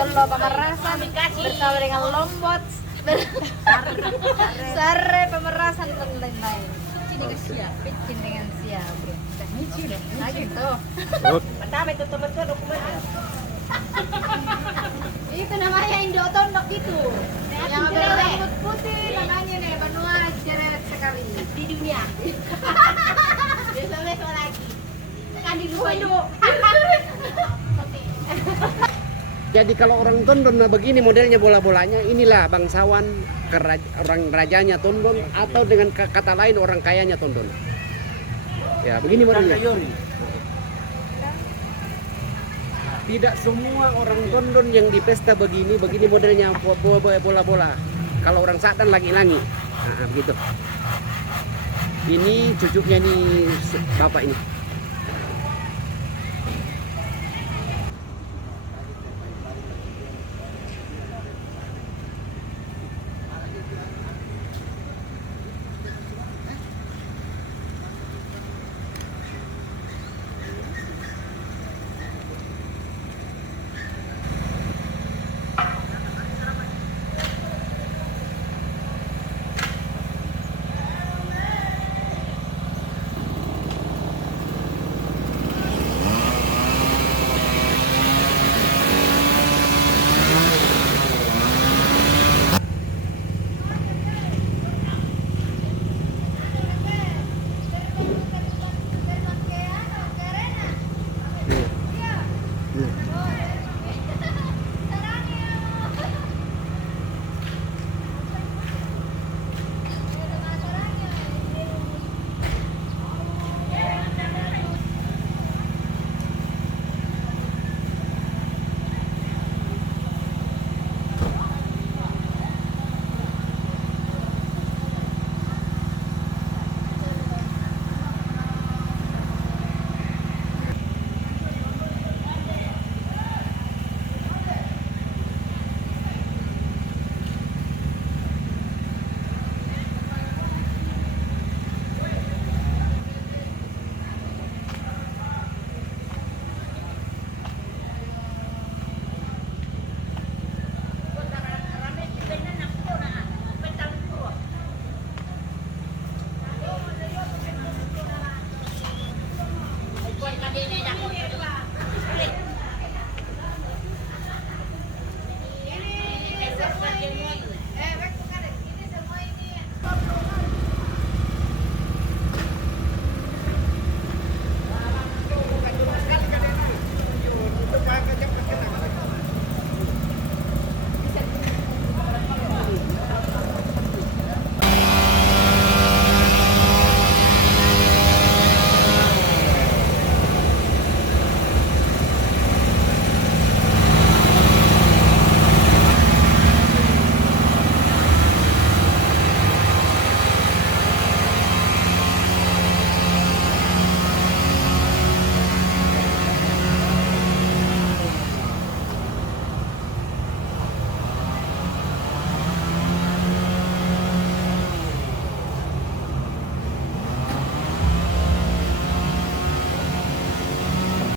Tolo pemerasan bersama dengan Lombok, Sare pemerasan dan lain-lain. Pitchin dengan siap. Nah gitu. Pertama itu teman-teman dokumennya. Itu namanya Indo Tondok itu. Yang berambut putih namanya nih benua jeret sekali Di dunia. Besok lagi. Kan di luar itu. Jadi kalau orang Tondon nah begini modelnya bola-bolanya, inilah bangsawan orang rajanya Tondon atau dengan kata lain orang kayanya Tondon. Ya begini modelnya. Tidak semua orang Tondon yang di pesta begini modelnya bola-bola. Kalau orang Sadan lagi-lagi, nah, begitu. Ini cucunya nih bapak ini.